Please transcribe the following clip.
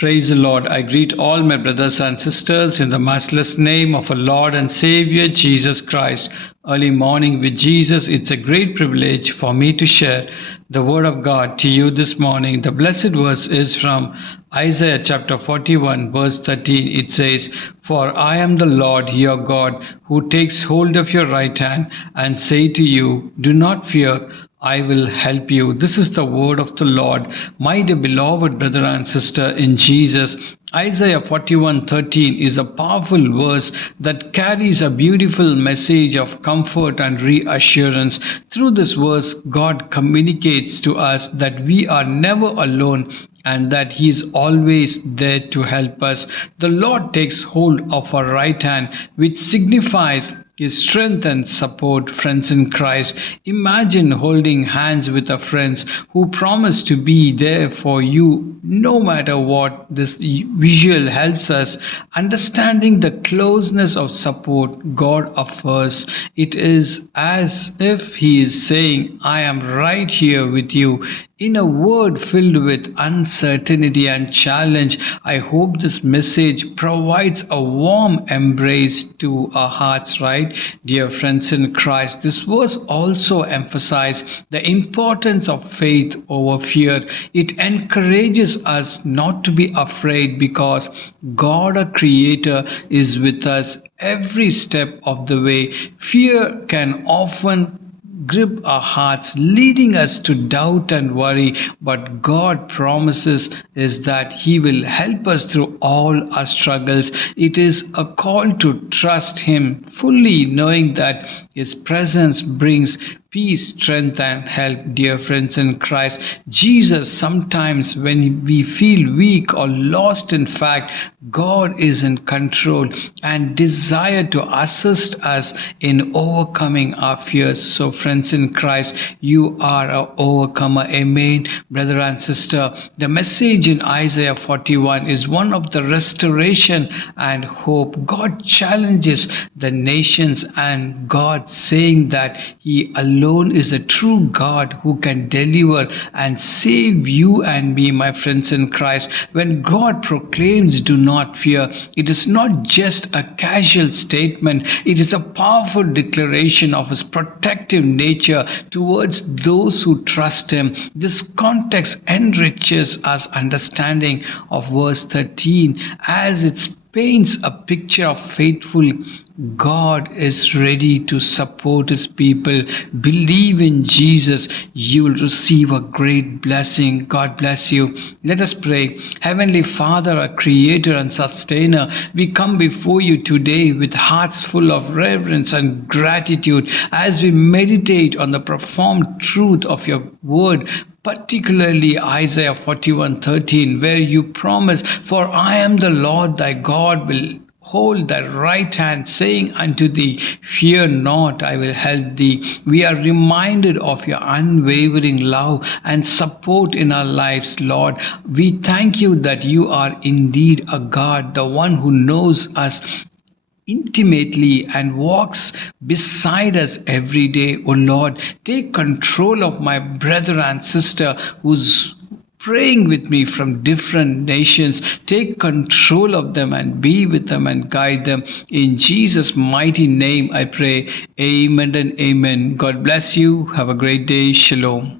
Praise the Lord. I greet all my brothers and sisters in the matchless name of our Lord and Savior Jesus Christ. Early morning with Jesus, it's a great privilege for me to share the Word of God to you this morning. The blessed verse is from Isaiah chapter 41, verse 13. It says, "For I am the Lord your God, who takes hold of your right hand and say to you, do not fear, I will help you." This is the word of the Lord. My dear beloved brother and sister in Jesus, Isaiah 41:13 is a powerful verse that carries a beautiful message of comfort and reassurance. Through this verse, God communicates to us that we are never alone and that He is always there to help us. The Lord takes hold of our right hand, which signifies His strength and support. Friends in Christ, imagine holding hands with a friend who promise to be there for you no matter what. This visual helps us understanding the closeness of support God offers. It is as if He is saying, I am right here with you. In a world filled with uncertainty and challenge, I hope this message provides a warm embrace to our hearts, right? Dear friends in Christ, this verse also emphasizes the importance of faith over fear. It encourages us not to be afraid because God, our Creator, is with us every step of the way. Fear can often grip our hearts, leading us to doubt and worry. But God promises is that He will help us through all our struggles. It is a call to trust Him fully, knowing that His presence brings peace, strength, and help. Dear friends in Christ, Jesus, sometimes when we feel weak or lost, in fact, God is in control and desire to assist us in overcoming our fears. So, friends in Christ, you are an overcomer. Amen. Brother and sister, the message in Isaiah 41 is one of the restoration and hope. God challenges the nations, and God saying that He alone is a true God who can deliver and save you and me, my friends in Christ. When God proclaims, do not fear, it is not just a casual statement, it is a powerful declaration of His protective nature towards those who trust Him. This context enriches us understanding of verse 13 as it paints a picture of faithful God is ready to support His people. Believe in Jesus, you will receive a great blessing. God bless you. Let us pray. Heavenly Father, our Creator and Sustainer, we come before you today with hearts full of reverence and gratitude as we meditate on the profound truth of your word, particularly Isaiah 41:13, where you promise, "For I am the Lord thy God, will hold thy right hand, saying unto thee, fear not, I will help thee." We are reminded of your unwavering love and support in our lives, Lord. We thank you that you are indeed a God, the one who knows us intimately and walks beside us every day. Oh Lord, take control of my brother and sister who's praying with me from different nations. Take control of them and be with them and guide them. In Jesus' mighty name I pray. Amen and amen. God bless you. Have a great day. Shalom.